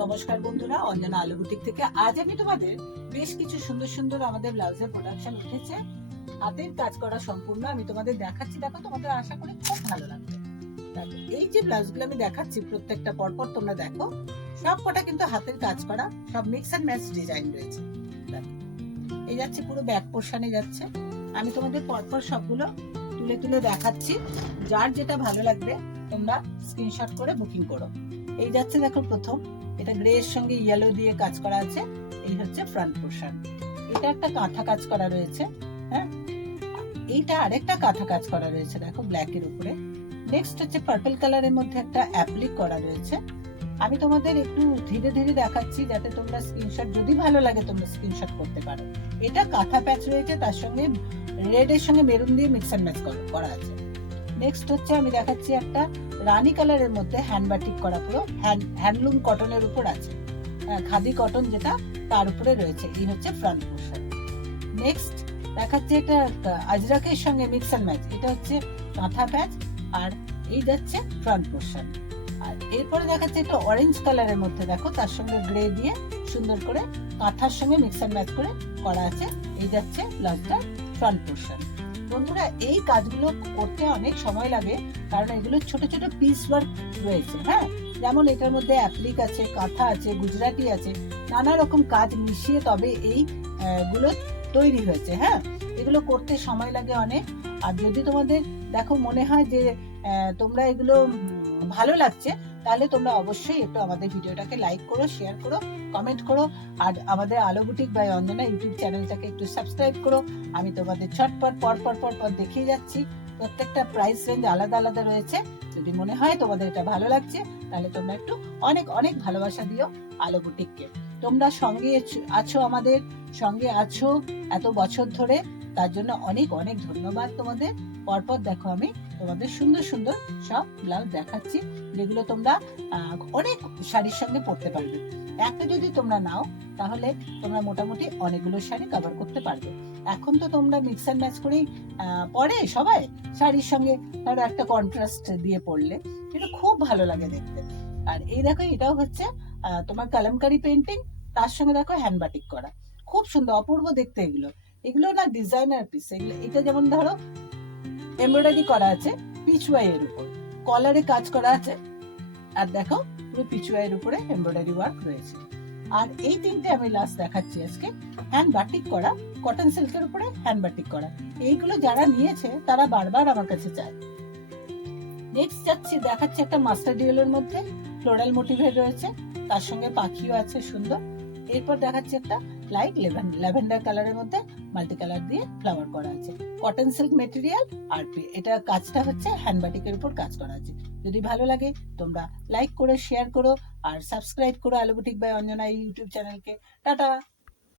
নমস্কার বন্ধুরা, অঞ্জনা আলু বুটিক থেকে আজ আমি তোমাদের বেশ কিছু সুন্দর সুন্দর আমাদের ব্লাউজের প্রোডাকশন উঠেছে, হাতের কাজ করা সম্পূর্ণ আমি তোমাদের দেখাচ্ছি। দেখো, তোমাদের আশা করি খুব ভালো লাগবে। দেখো, এই যে ব্লাউজগুলো আমি দেখাচ্ছি প্রত্যেকটা পরপর তোমরা দেখো, সব কটা কিন্তু হাতের কাজ করা, সব মিক্স এন্ড ম্যাচ ডিজাইন রয়েছে। দেখো, এই যাচ্ছে পুরো ব্যাক পোর্শনে যাচ্ছে। আমি তোমাদের পরপর সবগুলো তুলে তুলে দেখাচ্ছি, যার যেটা ভালো লাগবে তোমরা স্ক্রিনশট করে বুকিং করো। এই যাচ্ছে দেখো, প্রথম এটা গ্রে এর সঙ্গে ইয়েলো দিয়ে কাজ করা আছে। এই হচ্ছে ফ্রন্ট পোর্শন, এটা একটা কাঁথা কাজ করা রয়েছে। হ্যাঁ, এইটা আরেকটা কাঁথা কাজ করা রয়েছে দেখো ব্ল্যাক এর উপরে। নেক্সট হচ্ছে পার্পল কালারের মধ্যে একটা অ্যাপ্লিক করা রয়েছে। আমি তোমাদের একটু ধীরে ধীরে দেখাচ্ছি যাতে তোমরা স্ক্রিনশট, যদি ভালো লাগে তোমরা স্ক্রিনশট করতে পারো। এটা কাঁথা প্যাচ রয়েছে, তার সঙ্গে রেড এর সঙ্গে মেরুন দিয়ে মিক্স এন্ড ম্যাচ করা আছে। নেক্সট হচ্ছে আমি দেখাচ্ছি একটা রানী কালারের মধ্যে হ্যান্ড বাটিক করা, পুরো হ্যান্ডলুম কটনের উপর আছে, খাদি কটন যেটা, তার উপরে রয়েছে। এই হচ্ছে ফ্রন্ট পোর্শন। নেক্সট দেখাচ্ছে এটা আজরাকের সঙ্গে মিক্স এন্ড ম্যাচ, এটা হচ্ছে কাঁথা প্যাচ, আর এই যাচ্ছে ফ্রন্ট পোর্শন। আর এরপরে দেখাচ্ছে একটা অরেঞ্জ কালারের মধ্যে, দেখো তার সঙ্গে গ্রে দিয়ে সুন্দর করে কাঁথার সঙ্গে মিক্স এন্ড ম্যাচ করে করা আছে। এই যাচ্ছে ব্লাউজটা ফ্রন্ট পোর্শন। বন্ধুরা, এই কাজগুলো করতে অনেক সময় লাগে, কারণ এগুলো ছোট ছোট পিস ওয়ার্ক রয়েছে। হ্যাঁ, যেমন এটার মধ্যে অ্যাপ্লিক আছে, কাঁথা আছে, গুজরাটি আছে, নানা রকম কাজ মিশিয়ে তবে এই গুলো তৈরি হয়েছে। হ্যাঁ, এগুলো করতে সময় লাগে অনেক। আর যদি তোমাদের দেখো মনে হয় যে তোমরা এগুলো ভালো লাগছে, তাহলে তোমরা অবশ্যই একটু আমাদের ভিডিওটাকে লাইক করো, শেয়ার করো, কমেন্ট করো, আর আমাদের আলো বুটিক বাই অঞ্জনা ইউটিউব চ্যানেলটাকে একটু সাবস্ক্রাইব করো। আমি তোমাদের ছটপট পর পর পর পর দেখিয়ে যাচ্ছি। প্রত্যেকটা প্রাইস রেঞ্জ আলাদা আলাদা রয়েছে। যদি মনে হয় তোমাদের এটা ভালো লাগছে, তাহলে তোমরা একটু অনেক অনেক ভালোবাসা দিও আলো বুটিককে। তোমরা সঙ্গে আছো, আমাদের সঙ্গে আছো এত বছর ধরে, তার জন্য অনেক অনেক ধন্যবাদ তোমাদের। পরপর দেখো, আমি তোমাদের সুন্দর সুন্দর সব ব্লাউজ দেখাচ্ছি, যেগুলো তোমরা অনেক শাড়ির সঙ্গে পরতে পারবে। একটা যদি তোমরা নাও, তাহলে তোমরা মোটামুটি অনেকগুলো শাড়ি কভার করতে পারবে। এখন তো তোমরা মিক্স অ্যান্ড ম্যাচ করেই পরে সবাই শাড়ির সঙ্গে, ধরো একটা কন্ট্রাস্ট দিয়ে পরলে এটা খুব ভালো লাগে দেখতে। আর এই দেখো, এটাও হচ্ছে তোমার কালামকারি পেন্টিং, তার সঙ্গে দেখো হ্যান্ড বাটিক করা, খুব সুন্দর অপূর্ব দেখতে। এগুলো এগুলো না ডিজাইনার পিস। এগুলো, এটা যেমন ধরো এমব্রয়ডারি করা আছে পিচওয়াই এর উপর, কলারে কাজ করা আছে, আর দেখো পুরো পিচওয়াই এর উপরে এমব্রয়ডারি ওয়ার্ক রয়েছে। আর এই তিনটে আমি লাস্ট দেখাচ্ছি আজকে, হ্যান্ড বাটিক করা, কটন সিল্কের উপরে হ্যান্ড বাটিক করা। এইগুলো যারা নিয়েছে তারা বারবার আমার কাছে চায়। নেক্সট যাচ্ছি, দেখাচ্ছি একটা মাস্টার ডিউলের মধ্যে ফ্লোরাল মোটিভের রয়েছে, তার সঙ্গে পাখিও আছে সুন্দর। এরপর দেখাচ্ছি একটা লাইট ল্যাভেন্ডার কালারের মধ্যে মাল্টি কালার দিয়ে ফ্লাওয়ার করা আছে, কটন সিল্ক মেটেরিয়াল। আর এটা কাজটা হচ্ছে হ্যান্ড বাটিকের উপর কাজ করা আছে। যদি ভালো লাগে তোমরা লাইক করো, শেয়ার করো, আর সাবস্ক্রাইব করো আলো বুটিক বাই অঞ্জনা ইউটিউব চ্যানেলকে। টাটা।